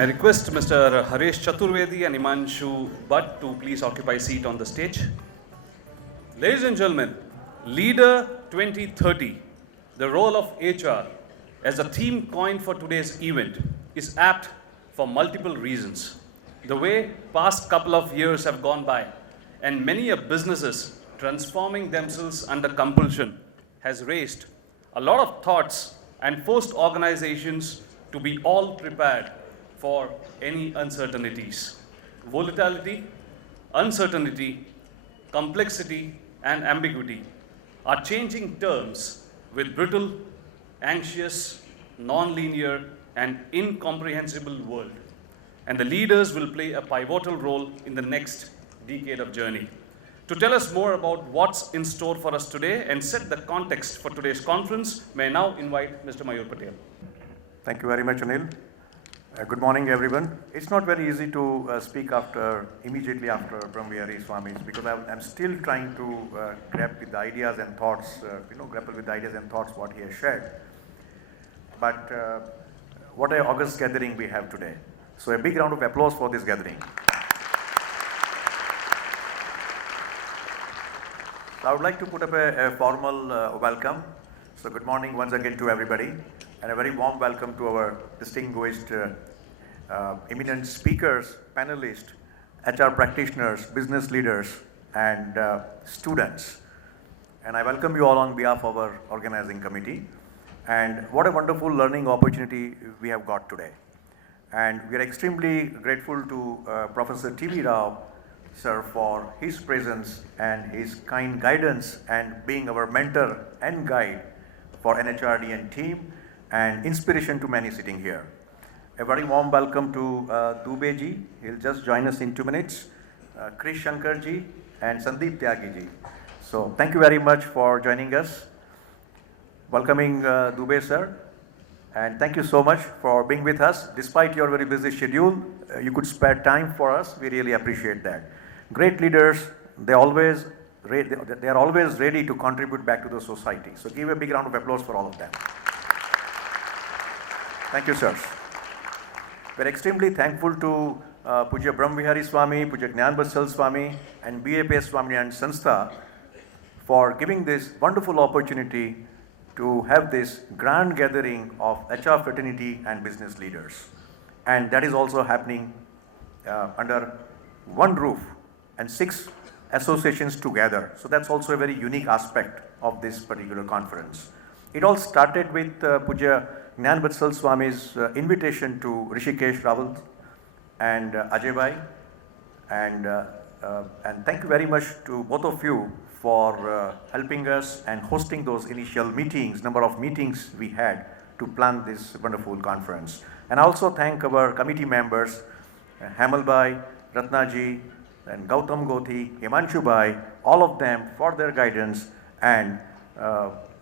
I request Mr. Haresh Chaturvedi and Imanshu Bhatt to please occupy seat on the stage. Ladies and gentlemen, Leader 2030, the role of HR as a theme coined for today's event is apt for multiple reasons. The way past couple of years have gone by and many of businesses transforming themselves under compulsion has raised a lot of thoughts and forced organizations to be all prepared for any uncertainties. Volatility, uncertainty, complexity, and ambiguity are changing terms with brittle, anxious, non-linear, and incomprehensible world. And the leaders will play a pivotal role in the next decade of journey. To tell us more about what's in store for us today and set the context for today's conference, may I now invite Mr. Mayur Patel. Thank you very much, Anil. Good morning, everyone. It's not very easy to speak immediately after Brahmavihari Swami, because I'm still trying to grapple with the ideas and thoughts what he has shared. But what an august gathering we have today. So a big round of applause for this gathering. So I would like to put up a formal welcome. So good morning once again to everybody, and a very warm welcome to our distinguished eminent speakers, panelists, HR practitioners, business leaders, and students. And I welcome you all on behalf of our organizing committee. And what a wonderful learning opportunity we have got today. And we are extremely grateful to Professor T.V. Rao, sir, for his presence and his kind guidance and being our mentor and guide for NHRD and team, and inspiration to many sitting here. A very warm welcome to Dubey ji. He'll just join us in 2 minutes. Krish Shankar ji and Sandeep Tyagi ji. So thank you very much for joining us. Welcoming Dubey sir. And thank you so much for being with us. Despite your very busy schedule, you could spare time for us. We really appreciate that. Great leaders, they are always ready to contribute back to the society. So give a big round of applause for all of them. Thank you, sirs. We're extremely thankful to Puja Brahmavihari Swami, Puja Gnan Vatsal Swami, and BAPS Swami and Sanstha for giving this wonderful opportunity to have this grand gathering of HR fraternity and business leaders. And that is also happening under one roof and 6 associations together. So that's also a very unique aspect of this particular conference. It all started with Puja Gnan Vatsal Swami's invitation to Rishikesh Rawal and Ajay Bhai. And thank you very much to both of you for helping us and hosting those initial meetings, number of meetings we had to plan this wonderful conference. And I also thank our committee members, Hamal Bhai, Ratna ji, and Gautam Gothi, Himanshu Bhai, all of them for their guidance and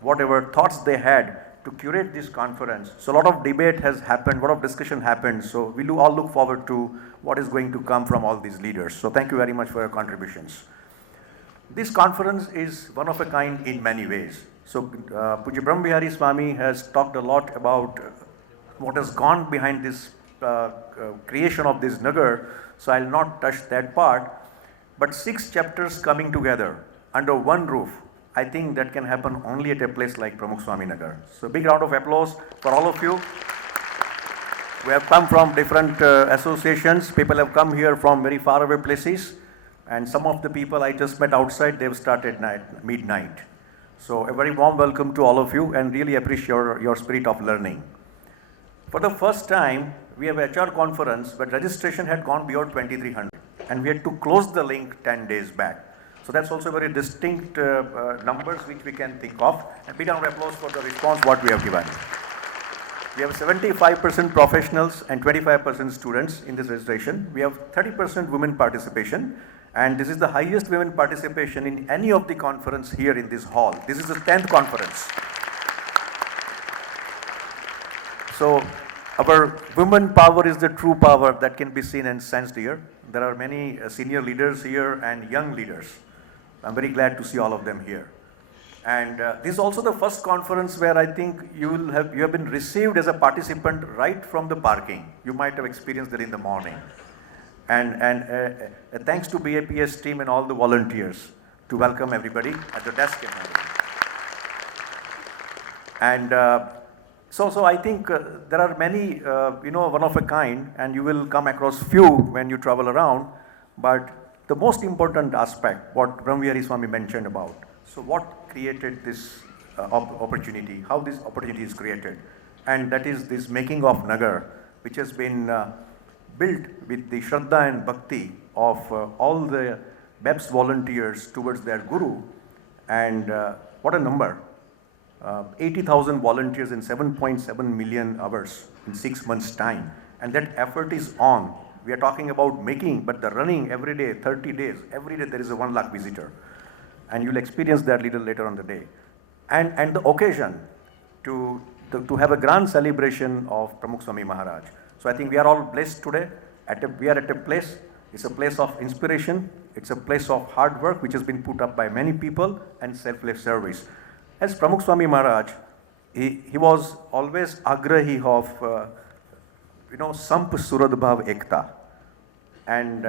whatever thoughts they had to curate this conference. So a lot of debate has happened, a lot of discussion happened. So we do all look forward to what is going to come from all these leaders. So thank you very much for your contributions. This conference is one of a kind in many ways. So Puja Brahmavihari Swami has talked a lot about what has gone behind this creation of this Nagar. So I'll not touch that part. But 6 chapters coming together under one roof, I think that can happen only at a place like Pramukh Swami Nagar. So big round of applause for all of you. We have come from different associations. People have come here from very far away places. And some of the people I just met outside, they've started midnight. So a very warm welcome to all of you and really appreciate your spirit of learning. For the first time, we have a HR conference, but registration had gone beyond 2,300. And we had to close the link 10 days back. So that's also very distinct numbers which we can think of. And big round of applause for the response what we have given. We have 75% professionals and 25% students in this registration. We have 30% women participation. And this is the highest women participation in any of the conference here in this hall. This is the 10th conference. So our women power is the true power that can be seen and sensed here. There are many senior leaders here and young leaders. I'm very glad to see all of them here. And this is also the first conference where I think you have been received as a participant right from the parking. You might have experienced that in the morning. And thanks to BAPS team and all the volunteers to welcome everybody at the desk. And so I think there are many, one of a kind, and you will come across few when you travel around. But the most important aspect, what Brahmavihari Swami mentioned about, so what created this opportunity, how this opportunity is created, and that is this making of Nagar, which has been built with the Shraddha and Bhakti of all the BAPS volunteers towards their Guru, and what a number. 80,000 volunteers in 7.7 million hours in 6 months' time. And that effort is on. We are talking about making, but the running every day, 30 days, every day there is a 1 lakh visitor. And you'll experience that little later on the day. And the occasion to have a grand celebration of Pramukh Swami Maharaj. So I think we are all blessed today. We are at a place, it's a place of inspiration, it's a place of hard work which has been put up by many people and selfless service. As Pramukh Swami Maharaj, he was always agrahi of, samp surad bhav ekta. And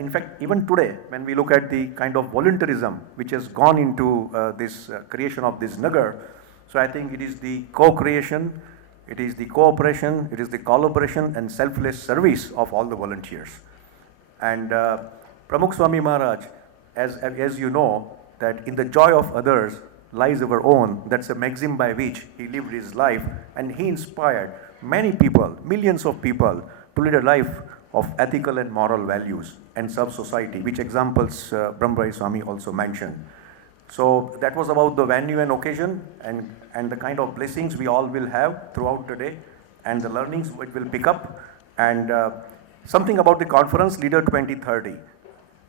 in fact, even today, when we look at the kind of volunteerism which has gone into this creation of this Nagar, so I think it is the co-creation, it is the cooperation, it is the collaboration and selfless service of all the volunteers. And Pramukh Swami Maharaj, as you know, that in the joy of others lies our own. That's a maxim by which he lived his life, and he inspired many people, millions of people, to lead a life of ethical and moral values and serve society, which examples Brahmavihari Swami also mentioned. So that was about the venue and occasion and the kind of blessings we all will have throughout the day and the learnings which will pick up. And something about the conference, Leader 2030,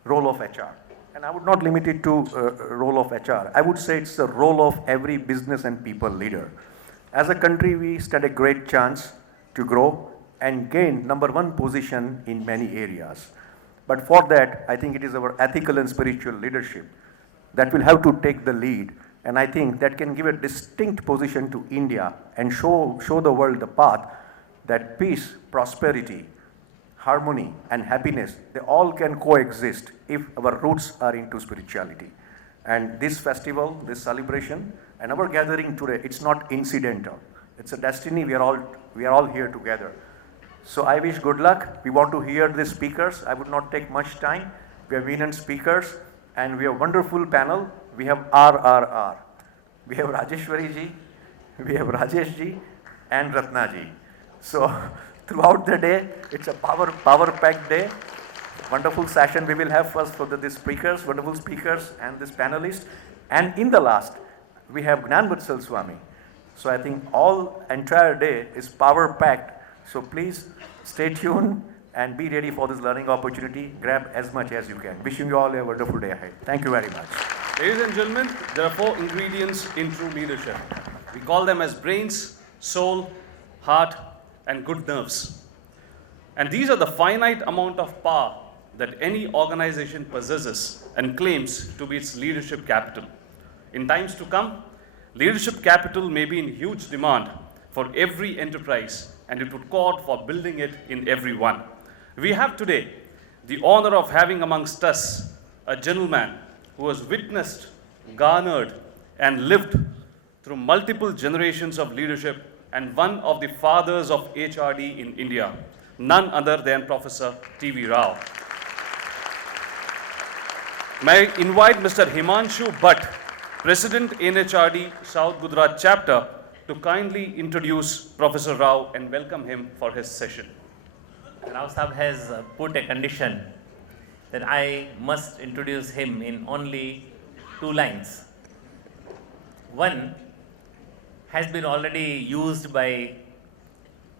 role of HR. And I would not limit it to role of HR. I would say it's the role of every business and people leader. As a country, we stand a great chance to grow and gain #1 position in many areas. But for that, I think it is our ethical and spiritual leadership that will have to take the lead. And I think that can give a distinct position to India and show the world the path that peace, prosperity, harmony and happiness, they all can coexist if our roots are into spirituality. And this festival, this celebration, and our gathering today, it's not incidental. It's a destiny. We are all here together. So I wish good luck. We want to hear the speakers. I would not take much time. We have eminent speakers, and we have a wonderful panel. We have RRR. We have Rajeshwari ji, we have Rajesh ji, and Ratna ji. So throughout the day, it's a power-packed day. Wonderful session we will have first for the speakers, wonderful speakers and this panelist. And in the last, we have Gnanvatsal Swami. So I think entire day is power-packed. So please stay tuned and be ready for this learning opportunity. Grab as much as you can. Wishing you all a wonderful day ahead. Thank you very much. Ladies and gentlemen, there are 4 ingredients in true leadership. We call them as brains, soul, heart, and good nerves. And these are the finite amount of power that any organization possesses and claims to be its leadership capital. In times to come, leadership capital may be in huge demand for every enterprise, and it would call for building it in every one. We have today the honor of having amongst us a gentleman who has witnessed, garnered, and lived through multiple generations of leadership and one of the fathers of HRD in India, none other than Professor T.V. Rao. May I invite Mr. Himanshu Bhatt, President NHRD South Gujarat Chapter, to kindly introduce Professor Rao and welcome him for his session. Rao Sahab has put a condition that I must introduce him in only 2 lines. One has been already used by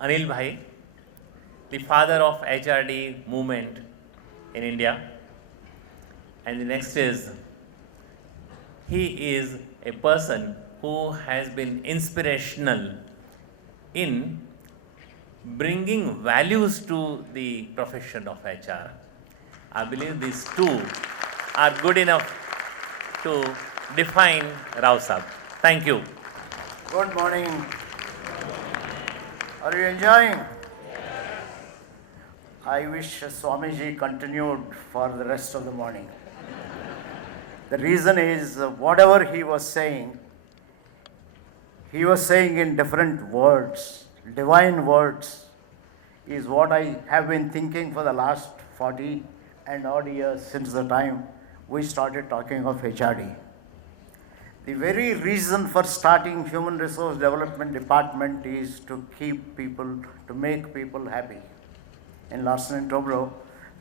Anil Bhai, the father of HRD movement in India. And the next is, he is a person who has been inspirational in bringing values to the profession of HR. I believe these 2 are good enough to define Rao Saab. Thank you. Good morning. Are you enjoying? I wish Swamiji continued for the rest of the morning. The reason is whatever he was saying in different words, divine words, is what I have been thinking for the last 40 and odd years since the time we started talking of HRD. The very reason for starting Human Resource Development Department is to keep people, to make people happy. In Larsen and Toubro,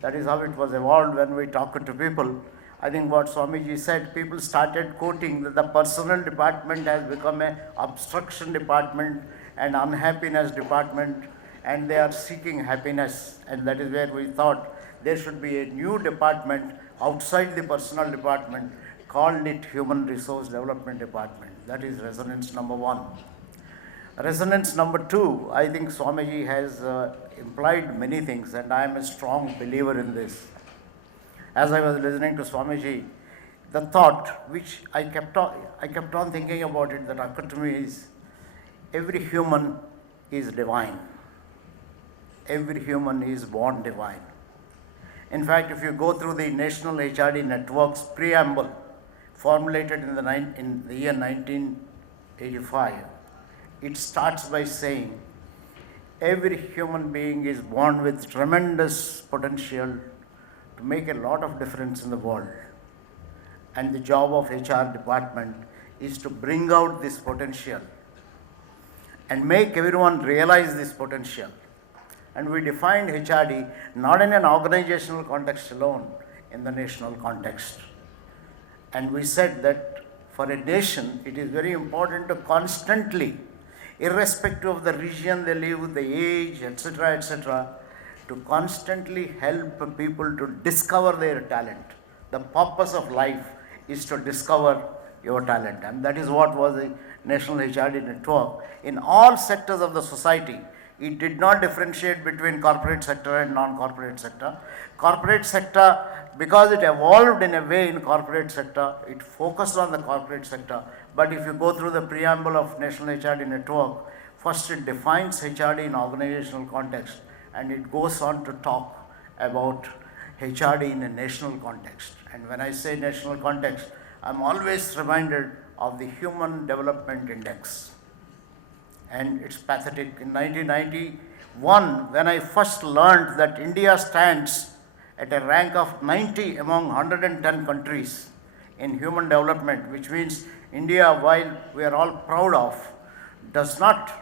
that is how it was evolved when we talked to people. I think what Swamiji said, people started quoting that the personal department has become an obstruction department and unhappiness department, and they are seeking happiness. And that is where we thought there should be a new department outside the personal department, called it Human Resource Development Department. That is resonance number one. Resonance number two, I think Swamiji has implied many things, and I am a strong believer in this. As I was listening to Swamiji, the thought which I kept on thinking about it that occurred to me is, every human is divine. Every human is born divine. In fact, if you go through the National HRD Network's preamble, formulated in the year 1985, it starts by saying, every human being is born with tremendous potential to make a lot of difference in the world. And the job of HR department is to bring out this potential and make everyone realize this potential. And we defined HRD not in an organizational context alone, in the national context. And we said that for a nation, it is very important to constantly, irrespective of the region they live, the age, etc., to constantly help people to discover their talent. The purpose of life is to discover your talent. And that is what was the National HRD Network. In all sectors of the society, it did not differentiate between corporate sector and non-corporate sector. Corporate sector, because it evolved in a way in corporate sector, it focused on the corporate sector. But if you go through the preamble of National HRD Network, first it defines HRD in organizational context, and it goes on to talk about HRD in a national context. And when I say national context, I'm always reminded of the Human Development Index. And it's pathetic. In 1991, when I first learned that India stands at a rank of 90 among 110 countries in human development, which means India, while we are all proud of, does not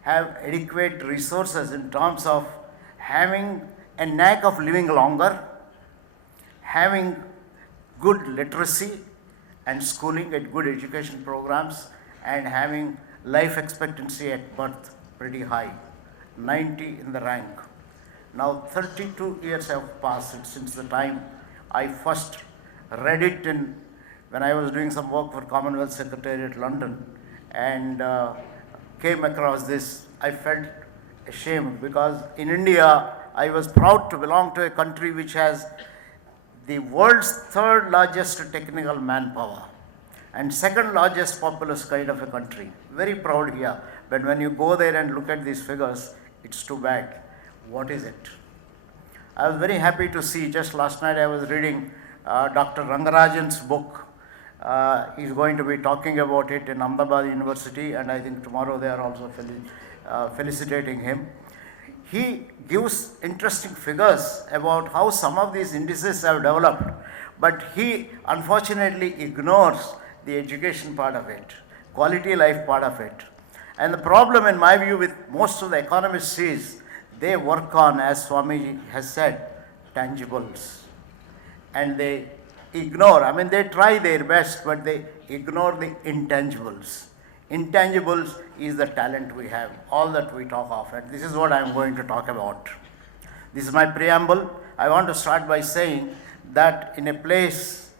have adequate resources in terms of having a knack of living longer, having good literacy and schooling at good education programs, and having life expectancy at birth pretty high, 90 in the rank. Now 32 years have passed since the time I first read it when I was doing some work for Commonwealth Secretariat London, and came across this. I felt ashamed because in India I was proud to belong to a country which has the world's third largest technical manpower and second largest populous kind of a country. Very proud here. But when you go there and look at these figures, it's too bad. What is it? I was very happy to see, just last night I was reading Dr. Rangarajan's book. He's going to be talking about it in Ahmedabad University, and I think tomorrow they are also felicitating him. He gives interesting figures about how some of these indices have developed, but he unfortunately ignores the education part of it, quality life part of it. And the problem in my view with most of the economists is they work on, as Swamiji has said, tangibles. And they ignore, I mean they try their best, but they ignore the intangibles. Intangibles is the talent we have, all that we talk of, and this is what I am going to talk about. This is my preamble. I want to start by saying that in a place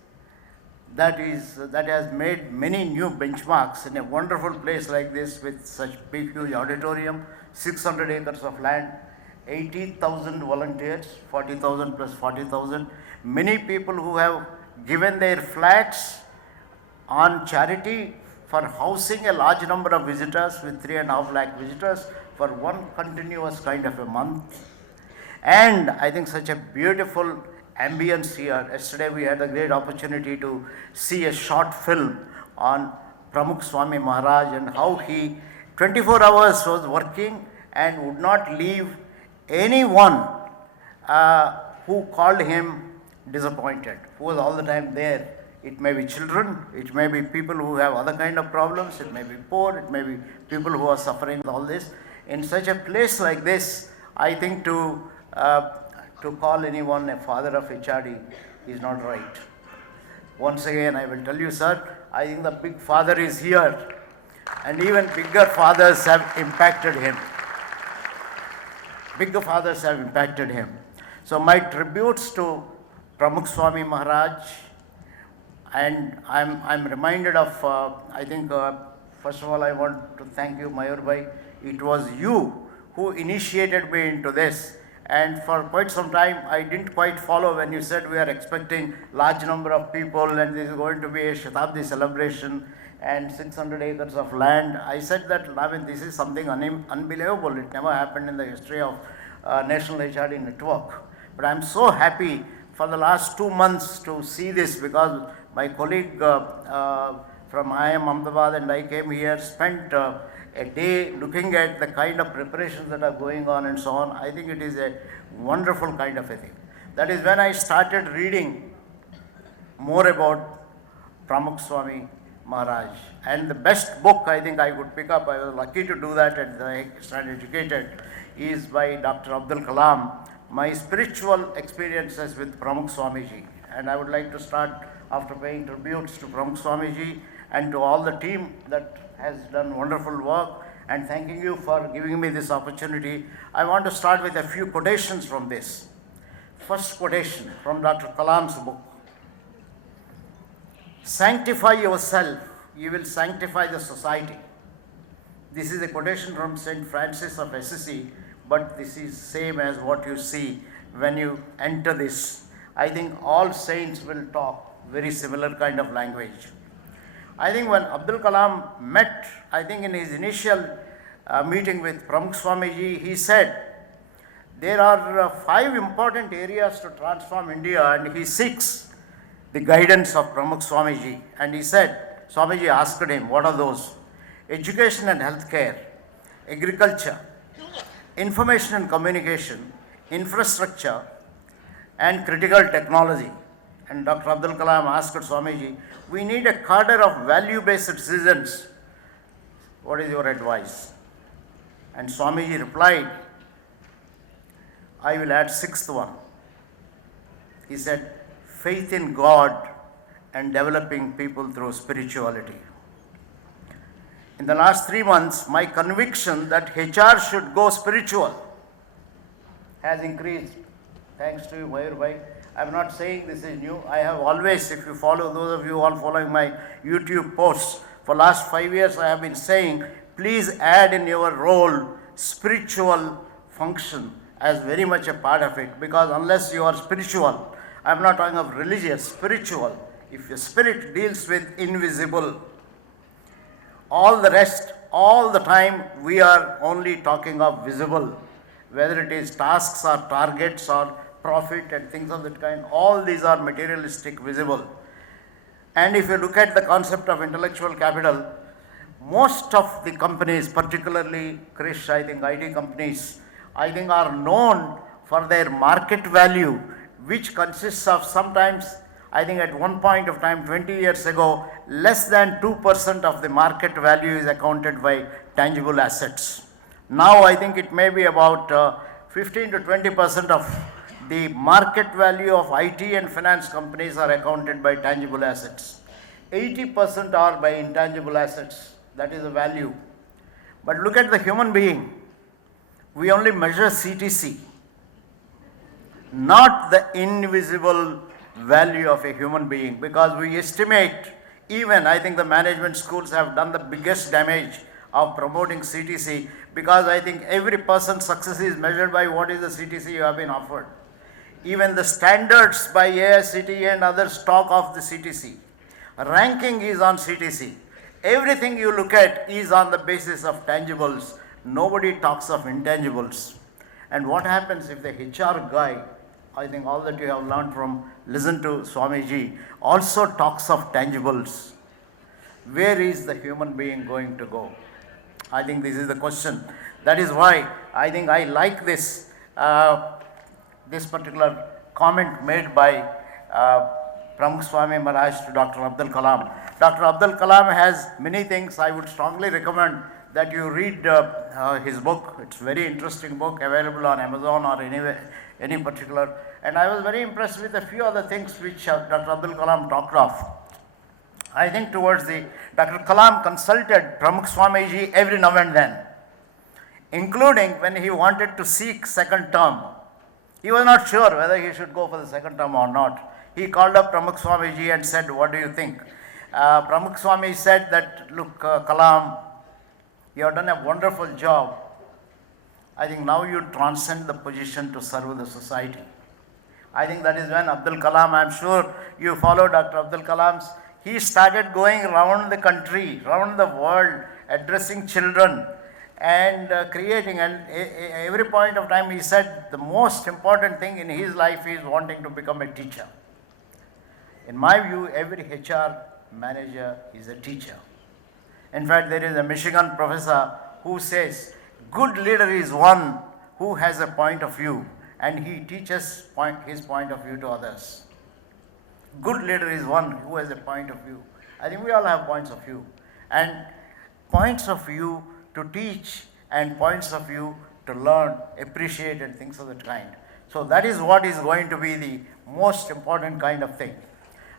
that has made many new benchmarks, in a wonderful place like this with such big huge auditorium, 600 acres of land, 80,000 volunteers, 40,000 plus 40,000, many people who have given their flats on charity for housing a large number of visitors with 3.5 lakh visitors for one continuous kind of a month. And I think such a beautiful ambience here. Yesterday we had a great opportunity to see a short film on Pramukh Swami Maharaj and how he 24 hours was working and would not leave anyone who called him disappointed, who was all the time there. It may be children, it may be people who have other kind of problems, it may be poor, it may be people who are suffering with all this. In such a place like this, I think to call anyone a father of HRD is not right. Once again, I will tell you, sir, I think the big father is here, and even bigger fathers have impacted him. Bigger fathers have impacted him. So my tributes to Pramukh Swami Maharaj, and I'm reminded of, I think, first of all, I want to thank you, Mayur Bhai. It was you who initiated me into this. And for quite some time, I didn't quite follow when you said we are expecting large number of people and this is going to be a Shatabdi celebration and 600 acres of land. I said that, I mean, this is something unbelievable. It never happened in the history of National HRD Network. But I'm so happy for the last 2 months to see this, because my colleague from IIM Ahmedabad and I came here, spent a day looking at the kind of preparations that are going on and so on. I think it is a wonderful kind of a thing. That is when I started reading more about Pramukh Swami Maharaj. And the best book I think I could pick up, I was lucky to do that and I started educated, is by Dr. Abdul Kalam, My Spiritual Experiences with Pramukh Swamiji. And I would like to start after paying tributes to Pramukh Swamiji and to all the team that has done wonderful work, and thanking you for giving me this opportunity. I want to start with a few quotations from this. First quotation from Dr. Kalam's book. Sanctify yourself, you will sanctify the society. This is a quotation from St. Francis of Assisi, but this is same as what you see when you enter this. I think all saints will talk very similar kind of language. I think when Abdul Kalam met, I think in his initial meeting with Pramukh Swamiji, he said, there are 5 important areas to transform India, and he seeks the guidance of Pramukh Swamiji. And he said, Swamiji asked him, what are those? Education and healthcare, agriculture, information and communication, infrastructure, and critical technology. And Dr. Abdul Kalam asked Swamiji, we need a cadre of value-based citizens. What is your advice? And Swamiji replied, I will add 6th one. He said, faith in God and developing people through spirituality. In the last 3 months, my conviction that HR should go spiritual has increased. Thanks to you, Mayur Bhai. I'm not saying this is new. I have always, if you follow, those of you all following my YouTube posts, for last 5 years I have been saying, please add in your role spiritual function as very much a part of it, because unless you are spiritual, I'm not talking of religious, spiritual. If your spirit deals with invisible, all the rest, all the time we are only talking of visible, whether it is tasks or targets or profit and things of that kind, all these are materialistic, visible. And if you look at the concept of intellectual capital, most of the companies, particularly Krish, I think IT companies, I think are known for their market value, which consists of sometimes, I think at one point of time, 20 years ago, less than 2% of the market value is accounted by tangible assets. Now I think it may be about 15 to 20% of the market value of IT and finance companies are accounted by tangible assets. 80% are by intangible assets. That is the value. But look at the human being. We only measure CTC, not the invisible value of a human being, because we estimate, even I think the management schools have done the biggest damage of promoting CTC, because I think every person's success is measured by what is the CTC you have been offered. Even the standards by AICTE and others talk of the CTC. Ranking is on CTC. Everything you look at is on the basis of tangibles. Nobody talks of intangibles. And what happens if the HR guy, I think all that you have learned from listen to Swamiji, also talks of tangibles? Where is the human being going to go? I think this is the question. That is why I think I like this, this particular comment made by Pramukh Swami Maharaj to Dr. Abdul Kalam. Dr. Abdul Kalam has many things. I would strongly recommend that you read his book. It's a very interesting book, available on Amazon or any particular. And I was very impressed with a few other things which Dr. Abdul Kalam talked of. I think towards the, Dr. Kalam consulted Pramukh Swamiji every now and then, including when he wanted to seek second term. He was not sure whether he should go for the second term or not. He called up Pramukh Swamiji and said, what do you think? Pramukh Swami said that, look, Kalam, you have done a wonderful job. I think now you transcend the position to serve the society. I think that is when Abdul Kalam, I am sure you follow Dr. Abdul Kalam's, he started going around the country, around the world, addressing children and creating, and every point of time he said the most important thing in his life is wanting to become a teacher. In my view, every HR manager is a teacher. In fact, there is a Michigan professor who says, good leader is one who has a point of view and he teaches his point of view to others. Good leader is one who has a point of view. I think we all have points of view. And points of view to teach and points of view to learn, appreciate and things of that kind. So that is what is going to be the most important kind of thing.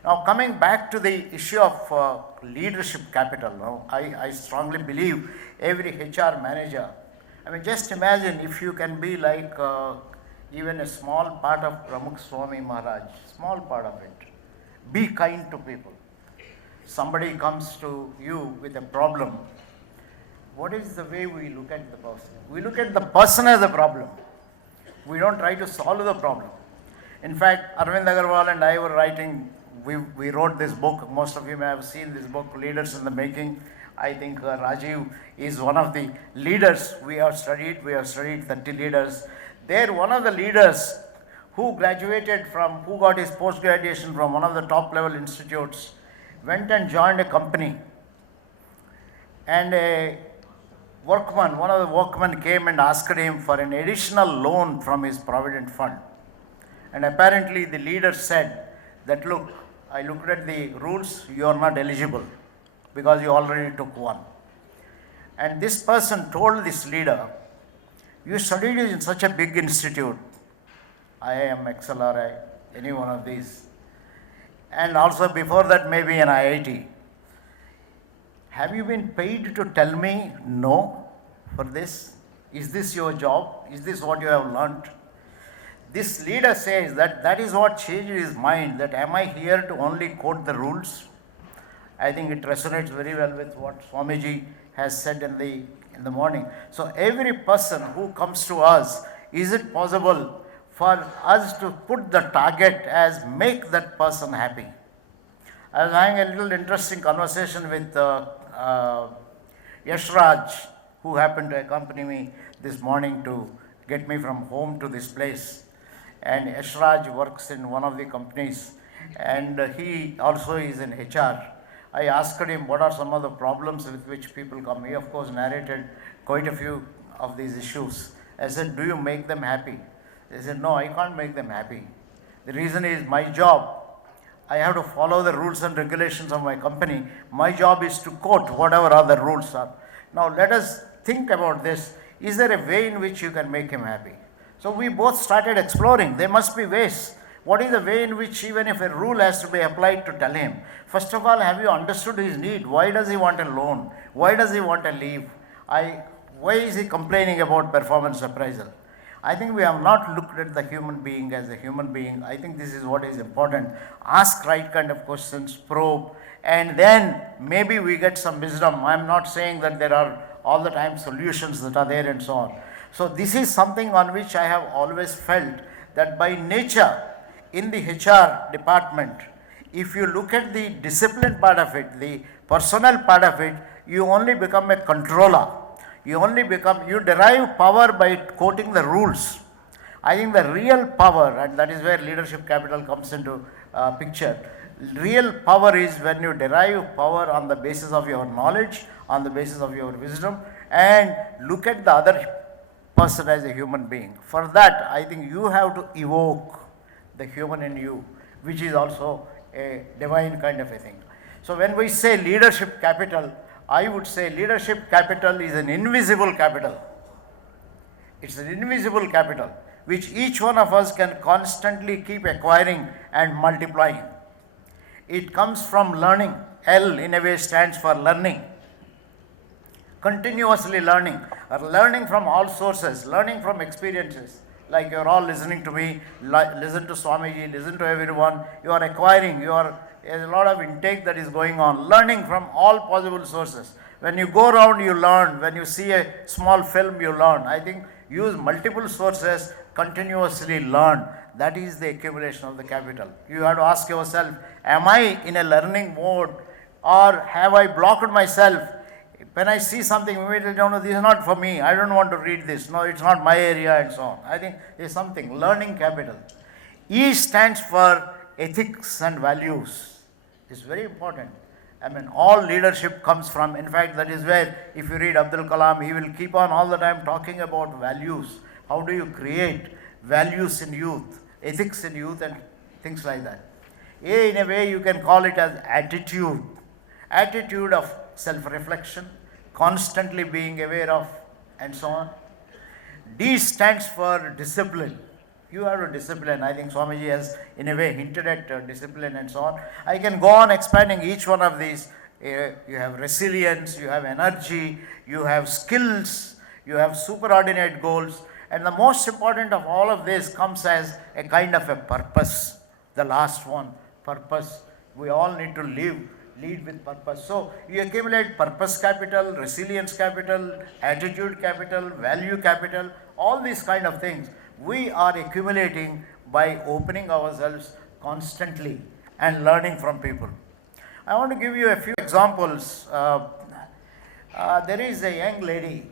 Now coming back to the issue of leadership capital, I strongly believe every HR manager, I mean just imagine if you can be like even a small part of Pramukh Swami Maharaj, small part of it. Be kind to people. Somebody comes to you with a problem. What is the way we look at the person? We look at the person as a problem. We don't try to solve the problem. In fact, Arvind Agarwal and I were writing, we wrote this book. Most of you may have seen this book, Leaders in the Making. I think Rajiv is one of the leaders we have studied. We have studied 30 leaders. There, one of the leaders who graduated from, who got his post-graduation from one of the top-level institutes, went and joined a company. And a workman, one of the workmen came and asked him for an additional loan from his provident fund. And apparently the leader said that, look, I looked at the rules, you are not eligible because you already took one. And this person told this leader, you studied in such a big institute, IIM, XLRI, any one of these. And also before that maybe an IIT. Have you been paid to tell me no for this? Is this your job? Is this what you have learnt? This leader says that is what changed his mind, that am I here to only quote the rules? I think it resonates very well with what Swamiji has said in the morning. So every person who comes to us, is it possible for us to put the target as make that person happy? I was having a little interesting conversation with Yashraj, who happened to accompany me this morning to get me from home to this place. And Yashraj works in one of the companies and he also is in HR. I asked him what are some of the problems with which people come. He of course narrated quite a few of these issues. I said, do you make them happy? They said, no, I can't make them happy. The reason is my job. I have to follow the rules and regulations of my company. My job is to quote whatever other rules are. Now let us think about this. Is there a way in which you can make him happy? So we both started exploring. There must be ways. What is the way in which even if a rule has to be applied to tell him? First of all, have you understood his need? Why does he want a loan? Why does he want a leave? Why is he complaining about performance appraisal? I think we have not looked at the human being as a human being. I think this is what is important. Ask right kind of questions, probe, and then maybe we get some wisdom. I'm not saying that there are all the time solutions that are there and so on. So this is something on which I have always felt that by nature in the HR department, If you look at the discipline part of it, the personal part of it, you only become a controller. You derive power by quoting the rules. I think the real power, and that is where leadership capital comes into picture. Real power is when you derive power on the basis of your knowledge, on the basis of your wisdom, and look at the other person as a human being. For that, I think you have to evoke the human in you, which is also a divine kind of a thing. So when we say leadership capital, I would say leadership capital is an invisible capital. It's an invisible capital which each one of us can constantly keep acquiring and multiplying. It comes from learning. L in a way stands for learning. Continuously learning, or learning from all sources, learning from experiences. Like you're all listening to me, listen to Swamiji, listen to everyone. You are acquiring, there's a lot of intake that is going on, learning from all possible sources. When you go around, you learn. When you see a small film, you learn. I think use multiple sources, continuously learn. That is the accumulation of the capital. You have to ask yourself, am I in a learning mode, or have I blocked myself? When I see something, immediately, no, this is not for me. I don't want to read this. No, it's not my area, and so on. I think there's something, learning capital. E stands for ethics and values. It's very important. I mean, all leadership comes from, in fact, that is where, if you read Abdul Kalam, he will keep on all the time talking about values. How do you create values in youth, ethics in youth, and things like that. A, in a way, you can call it as attitude. Attitude of self-reflection, constantly being aware of, and so on. D stands for discipline. You have to discipline. I think Swamiji has, in a way, hinted at discipline and so on. I can go on expanding each one of these. You have resilience, you have energy, you have skills, you have superordinate goals. And the most important of all of this comes as a kind of a purpose. The last one, purpose. We all need to lead with purpose. So you accumulate purpose capital, resilience capital, attitude capital, value capital, all these kind of things we are accumulating by opening ourselves constantly and learning from people. I want to give you a few examples. There is a young lady,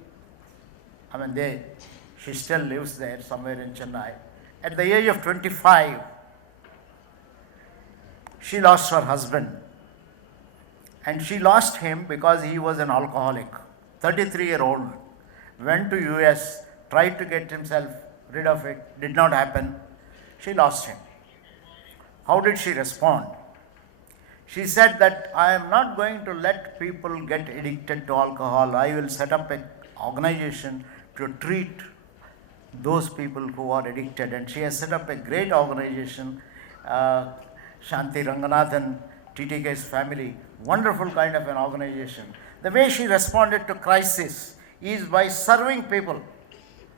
she still lives there somewhere in Chennai. At the age of 25, she lost her husband. And she lost him because he was an alcoholic. 33-year-old, went to US, tried to get himself rid of it, did not happen. She lost him. How did she respond? She said that I am not going to let people get addicted to alcohol. I will set up an organization to treat those people who are addicted. And she has set up a great organization, Shanti Ranganathan, TTK's family, wonderful kind of an organization. The way she responded to crisis is by serving people.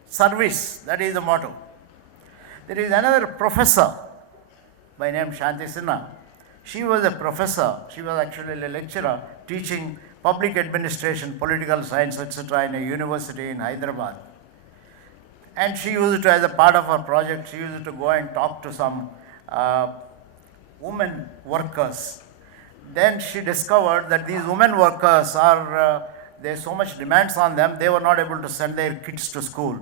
Service, that is the motto. There is another professor by name Shanti Sinha. She was a professor, she was actually a lecturer teaching public administration, political science, etc. in a university in Hyderabad. And she used to, as a part of her project, she used to go and talk to some women workers. Then she discovered that these women workers there's so much demands on them, they were not able to send their kids to school.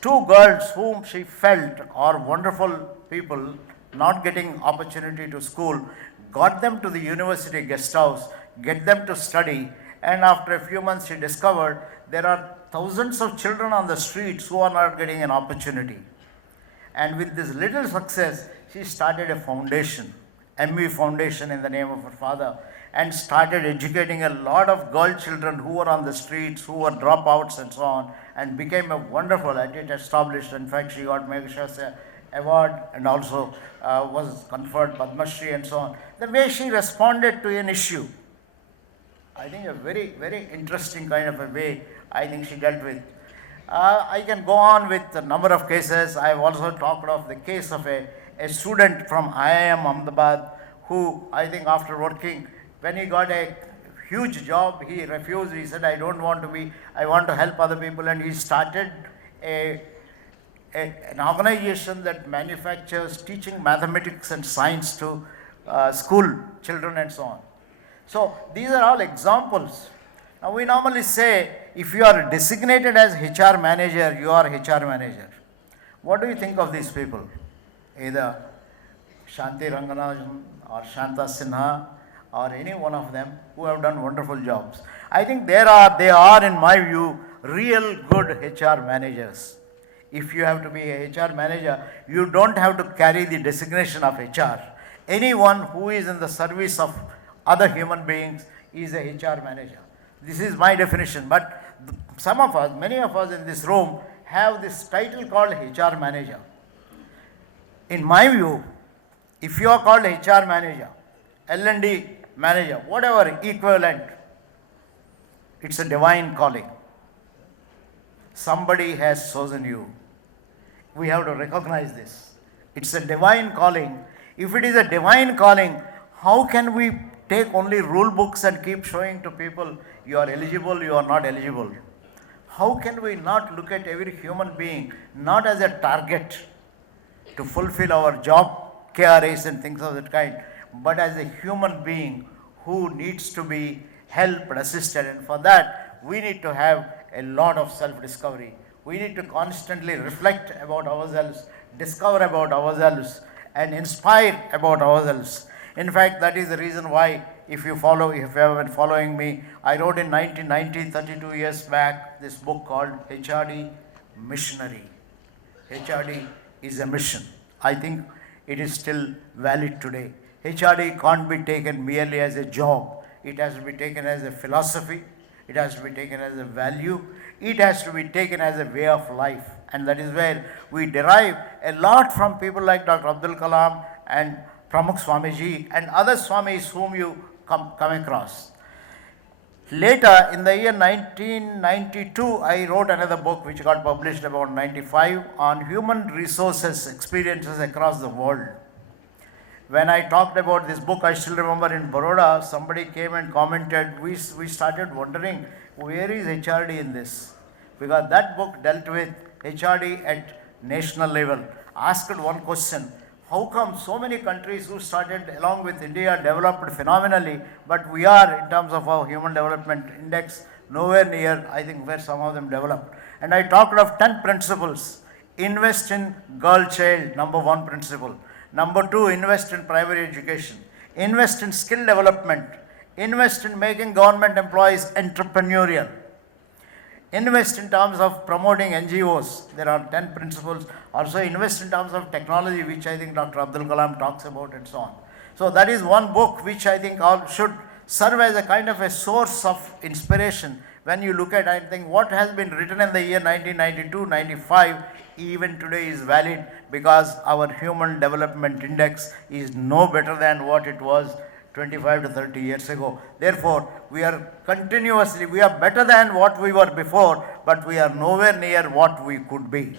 Two girls whom she felt are wonderful people, not getting opportunity to school, got them to the university guest house, get them to study, and after a few months she discovered there are thousands of children on the streets who are not getting an opportunity. And with this little success, she started a foundation, MV Foundation in the name of her father, and started educating a lot of girl children who were on the streets, who were dropouts and so on, and became a wonderful, it established. In fact, she got Megashasya award and also was conferred Padma Shri and so on. The way she responded to an issue, I think a very, very interesting kind of a way I think she dealt with. I can go on with a number of cases. I have also talked of the case of a student from IIM Ahmedabad who I think after working, when he got a huge job, he refused. He said, I want to help other people, and he started an organization that manufactures teaching mathematics and science to school children and so on. So these are all examples. Now we normally say if you are designated as HR manager, you are HR manager. What do you think of these people? Either Shanti Ranganajan or Shanta Sinha or any one of them who have done wonderful jobs. I think they are in my view real good HR managers. If you have to be a HR manager, you don't have to carry the designation of HR. Anyone who is in the service of other human beings is a HR manager. This is my definition, but some of us, many of us in this room have this title called HR manager. In my view, if you are called HR manager, L&D manager, whatever equivalent, it's a divine calling. Somebody has chosen you. We have to recognize this. It's a divine calling. If it is a divine calling, how can we take only rule books and keep showing to people you are eligible, you are not eligible? How can we not look at every human being not as a target to fulfill our job, KRAs and things of that kind, but as a human being who needs to be helped, assisted, and for that we need to have a lot of self-discovery. We need to constantly reflect about ourselves, discover about ourselves, and inspire about ourselves. In fact, that is the reason why, if you have been following me, I wrote in 1990, 32 years back, this book called HRD Missionary. HRD is a mission. I think it is still valid today. HRD can't be taken merely as a job. It has to be taken as a philosophy. It has to be taken as a value. It has to be taken as a way of life. And that is where we derive a lot from people like Dr. Abdul Kalam and Pramukh Swamiji and other Swamis whom you come across. Later, in the year 1992, I wrote another book which got published about 95 on human resources experiences across the world. When I talked about this book, I still remember in Baroda, somebody came and commented, we started wondering, where is HRD in this? Because that book dealt with HRD at national level. Asked one question, how come so many countries who started along with India developed phenomenally, but we are, in terms of our human development index, nowhere near, I think, where some of them developed. And I talked of 10 principles. Invest in girl child, number 1 principle. Number 2, invest in primary education. Invest in skill development. Invest in making government employees entrepreneurial. Invest in terms of promoting NGOs. There are 10 principles. Also invest in terms of technology, which I think Dr. Abdul Kalam talks about and so on. So that is one book which I think all should serve as a kind of a source of inspiration. When you look at, I think, what has been written in the year 1992, 95, even today is valid, because our human development index is no better than what it was 25 to 30 years ago. Therefore, we are better than what we were before, but we are nowhere near what we could be.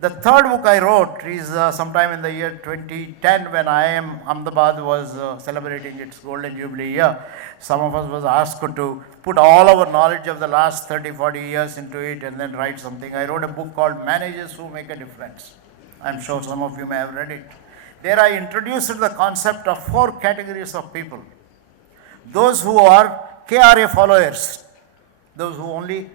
The third book I wrote is sometime in the year 2010, when Ahmedabad was celebrating its golden jubilee year. Some of us was asked to put all our knowledge of the last 30, 40 years into it and then write something. I wrote a book called Managers Who Make a Difference. I'm sure some of you may have read it. There I introduced the concept of 4 categories of people. Those who are KRA followers, those who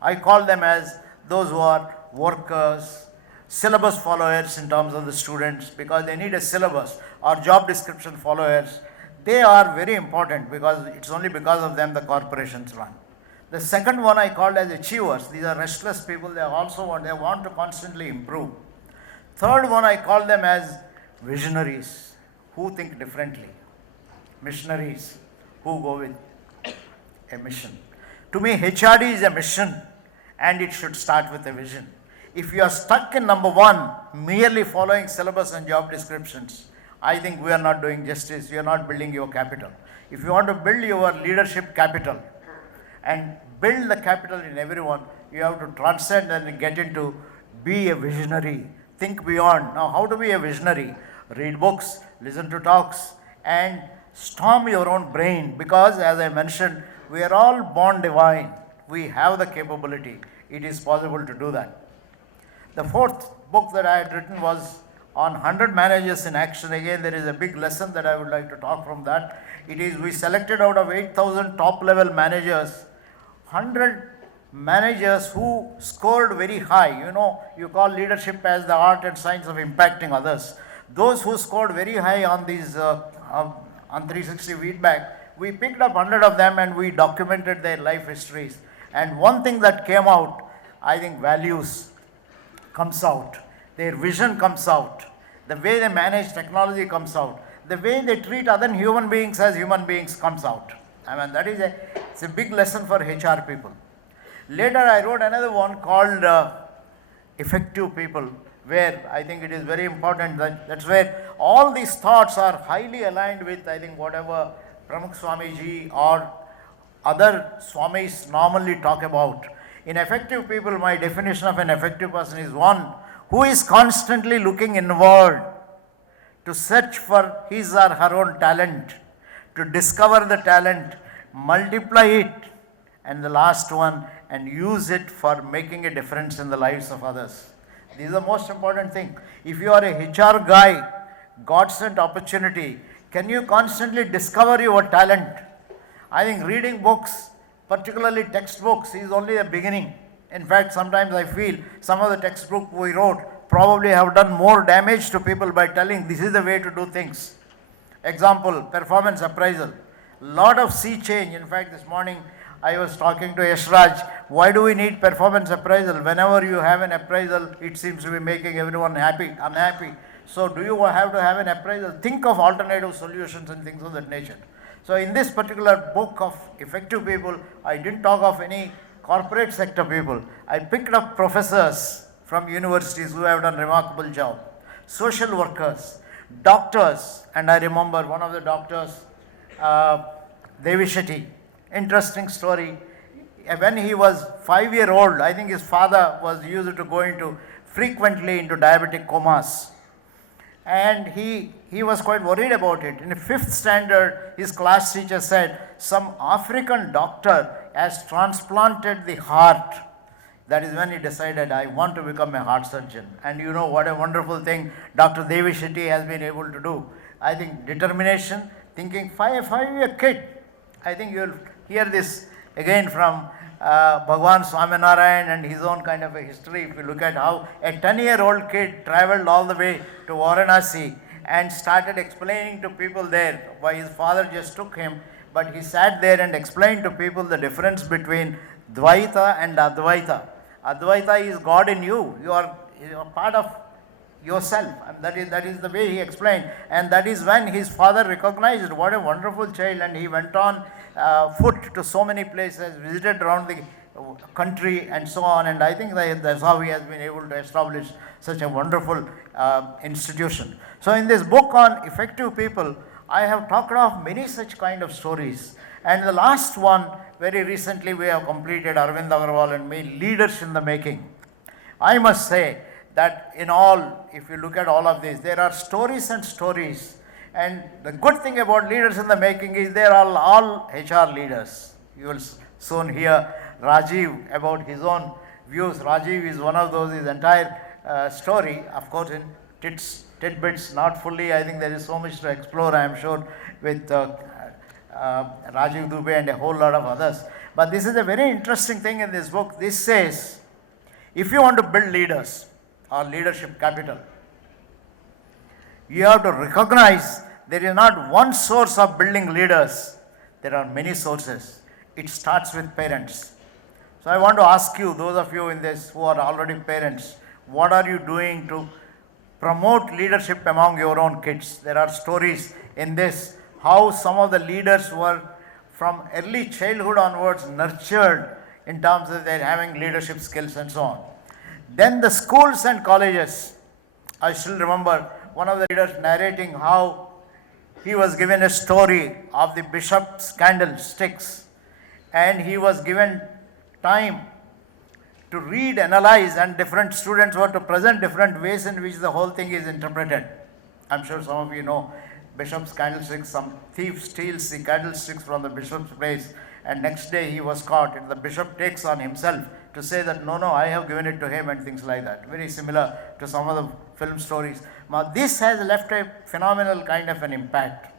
I call them as those who are workers, syllabus followers in terms of the students, because they need a syllabus, or job description followers. They are very important because it's only because of them the corporations run. The second one I called as achievers. These are restless people. They want to constantly improve. Third one I call them as visionaries who think differently. Missionaries who go with a mission. To me, HRD is a mission, and it should start with a vision. If you are stuck in number 1, merely following syllabus and job descriptions, I think we are not doing justice. You are not building your capital. If you want to build your leadership capital and build the capital in everyone, you have to transcend and get into be a visionary. Think beyond. Now, how to be a visionary? Read books, listen to talks, and storm your own brain, because as I mentioned, we are all born divine. We have the capability. It is possible to do that. The fourth book that I had written was on 100 managers in action. Again, there is a big lesson that I would like to talk from that. It is, we selected out of 8,000 top level managers, 100 managers who scored very high. You know, you call leadership as the art and science of impacting others. Those who scored very high on these on 360 feedback, we picked up 100 of them and we documented their life histories. And one thing that came out, I think values comes out, their vision comes out, the way they manage technology comes out, the way they treat other human beings as human beings comes out. I mean, that is it's a big lesson for HR people. Later, I wrote another one called Effective People, where I think it is very important that's where all these thoughts are highly aligned with, I think, whatever Pramukh Swamiji or other Swamis normally talk about. In effective people, my definition of an effective person is one who is constantly looking inward to search for his or her own talent, to discover the talent, multiply it, and the last one, and use it for making a difference in the lives of others. This is the most important thing. If you are a HR guy, God sent opportunity, can you constantly discover your talent? I think reading books, particularly textbooks, is only the beginning. In fact, sometimes I feel some of the textbooks we wrote probably have done more damage to people by telling this is the way to do things. Example, performance appraisal. Lot of sea change. In fact, this morning I was talking to Yashraj, why do we need performance appraisal? Whenever you have an appraisal, it seems to be making everyone happy, unhappy. So do you have to have an appraisal? Think of alternative solutions and things of that nature. So in this particular book of effective people, I didn't talk of any corporate sector people. I picked up professors from universities who have done remarkable job, social workers, doctors, and I remember one of the doctors, Devi Shetty. Interesting story. When he was 5-year-old, I think his father was used to go into frequently into diabetic comas. And he was quite worried about it. In the 5th standard, his class teacher said, some African doctor has transplanted the heart. That is when he decided, I want to become a heart surgeon. And you know what a wonderful thing Dr. Devi Shetty has been able to do. I think determination, thinking 5-year kid. I think you'll hear this again from Bhagwan Swaminarayan and his own kind of a history. If you look at how a 10-year-old kid traveled all the way to Varanasi and started explaining to people there why his father just took him, but he sat there and explained to people the difference between Dvaita and Advaita. Advaita is God in you. You are part of yourself, and that is the way he explained. And that is when his father recognized what a wonderful child, and he went on foot to so many places, visited around the country and so on, and I think that's how he has been able to establish such a wonderful institution. So in this book on effective people, I have talked of many such kind of stories, and the last one, very recently we have completed, Arvind Agarwal and me, Leaders in the Making. I must say that in all, if you look at all of this, there are stories and stories. And the good thing about Leaders in the Making is they are all HR leaders. You will soon hear Rajiv about his own views. Rajiv is one of those, his entire story, of course, in tidbits, not fully. I think there is so much to explore, I am sure, with Rajiv Dubey and a whole lot of others. But this is a very interesting thing in this book. This says, if you want to build leaders or leadership capital, you have to recognize there is not one source of building leaders. There are many sources. It starts with parents. So I want to ask you, those of you in this who are already parents, what are you doing to promote leadership among your own kids? There are stories in this, how some of the leaders were from early childhood onwards nurtured in terms of their having leadership skills and so on. Then the schools and colleges. I still remember one of the leaders narrating how he was given a story of the bishop's candlesticks, and he was given time to read, analyze, and different students were to present different ways in which the whole thing is interpreted. I'm sure some of you know bishop's candlesticks. Some thief steals the candlesticks from the bishop's place, and next day he was caught, and the bishop takes on himself to say that no, I have given it to him and things like that. Very similar to some of the film stories. Now this has left a phenomenal kind of an impact.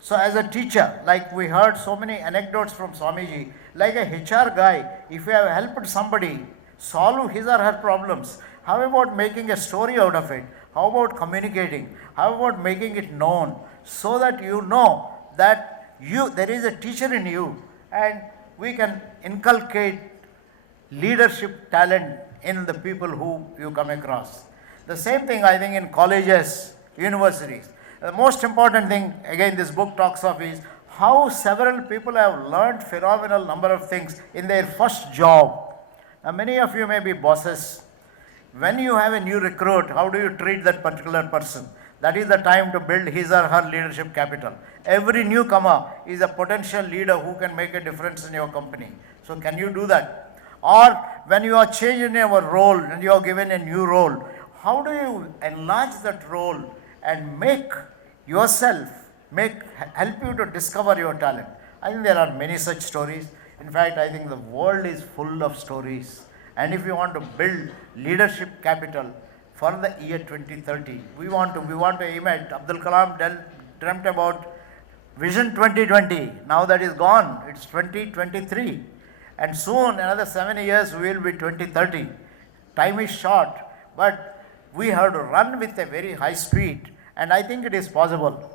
So as a teacher, like we heard so many anecdotes from Swamiji, like a HR guy, if you have helped somebody solve his or her problems, how about making a story out of it? How about communicating? How about making it known so that you know that there is a teacher in you, and we can inculcate leadership talent in the people who you come across. The same thing I think in colleges, universities. The most important thing, again, this book talks of is how several people have learned phenomenal number of things in their first job. Now, many of you may be bosses. When you have a new recruit, how do you treat that particular person? That is the time to build his or her leadership capital. Every newcomer is a potential leader who can make a difference in your company. So can you do that? Or when you are changing your role and you are given a new role, how do you enlarge that role and make yourself, help you to discover your talent? I think there are many such stories. In fact, I think the world is full of stories. And if you want to build leadership capital for the year 2030, we want to aim at, Abdul Kalam dreamt about Vision 2020. Now that is gone. It's 2023. And soon, another 7 years, we will be 2030. Time is short, but we have to run with a very high speed. And I think it is possible.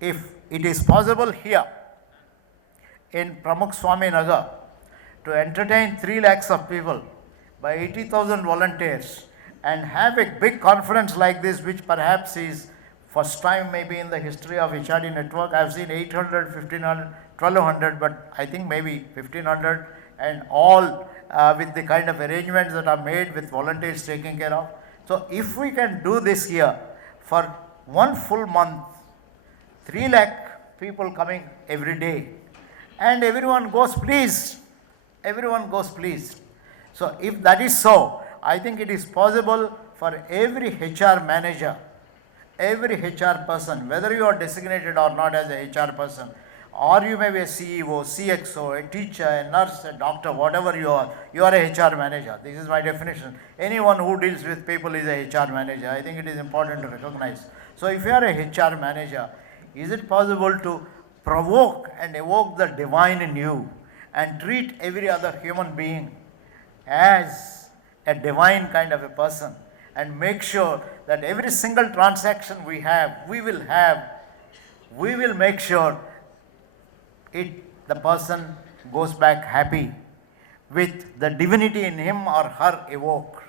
If it is possible here in Pramukh Swami Nagar to entertain 3 lakhs of people by 80,000 volunteers and have a big conference like this, which perhaps is first time maybe in the history of HRD network. I have seen 800, 1500, 1200, but I think maybe 1500, and all with the kind of arrangements that are made with volunteers taking care of. So if we can do this here for 1 full month, 3 lakh people coming every day, and everyone goes pleased. Everyone goes pleased. So if that is so, I think it is possible for every HR manager, every HR person, whether you are designated or not as a HR person, or you may be a CEO, CXO, a teacher, a nurse, a doctor, whatever you are a HR manager. This is my definition. Anyone who deals with people is a HR manager. I think it is important to recognize. So if you are a HR manager, is it possible to provoke and evoke the divine in you and treat every other human being as a divine kind of a person, and make sure that every single transaction we will make sure the person goes back happy with the divinity in him or her evoked.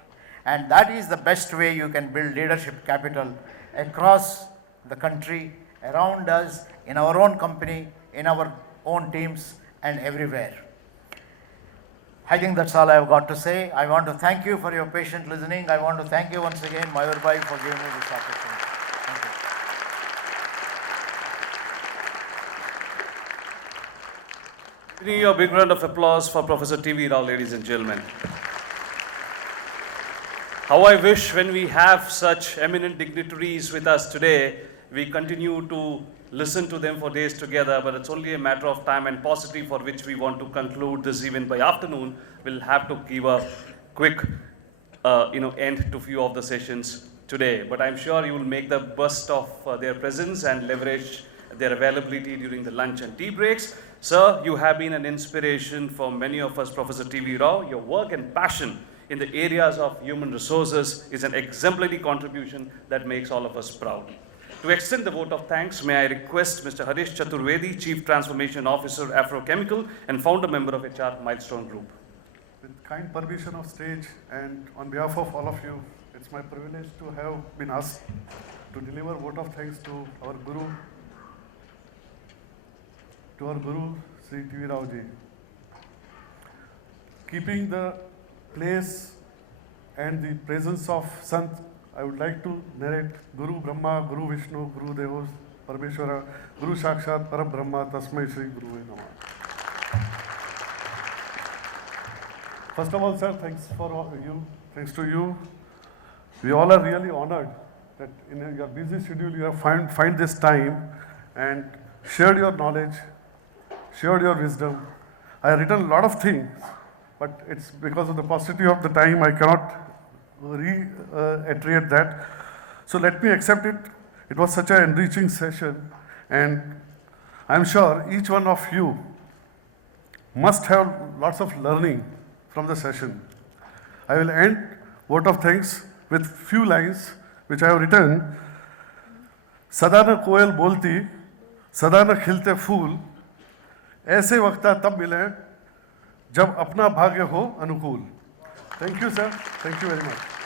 And that is the best way you can build leadership capital across the country, around us, in our own company, in our own teams, and everywhere. I think that's all I have got to say. I want to thank you for your patient listening. I want to thank you once again, Mayur Bhai, for giving me this opportunity. Thank you. Giving you a big round of applause for Professor T.V. Rao, ladies and gentlemen. How I wish when we have such eminent dignitaries with us today, we continue to listen to them for days together, but it's only a matter of time, and possibly for which we want to conclude this event by afternoon, we'll have to give a quick end to few of the sessions today. But I'm sure you will make the best of their presence and leverage their availability during the lunch and tea breaks. Sir, you have been an inspiration for many of us, Professor T.V. Rao. Your work and passion in the areas of human resources is an exemplary contribution that makes all of us proud. To extend the vote of thanks, may I request Mr. Harish Chaturvedi, Chief Transformation Officer, Afrochemical, and founder member of HR Milestone Group. With kind permission of stage and on behalf of all of you, it's my privilege to have been asked to deliver vote of thanks to our Guru, Sri T.V. Rao ji. Keeping the place and the presence of Sant, I would like to narrate Guru Brahma, Guru Vishnu, Guru Devos, Parmeshwara, Guru Sakshat, Parabrahma, Tasmai Shri Guru Namah. First of all, sir, thanks to you. We all are really honored that in your busy schedule you have find this time and shared your knowledge, shared your wisdom. I have written a lot of things but it's because of the paucity of the time, I cannot reiterate that. So let me accept it. It was such an enriching session, and I'm sure each one of you must have lots of learning from the session. I will end vote of thanks with few lines which I have written. सदा न कोयल बोलती, सदा न खिलते फूल, ऐसे वक्ता तब मिले जब अपना भाग्य हो अनुकूल. Thank you, sir. Thank you very much.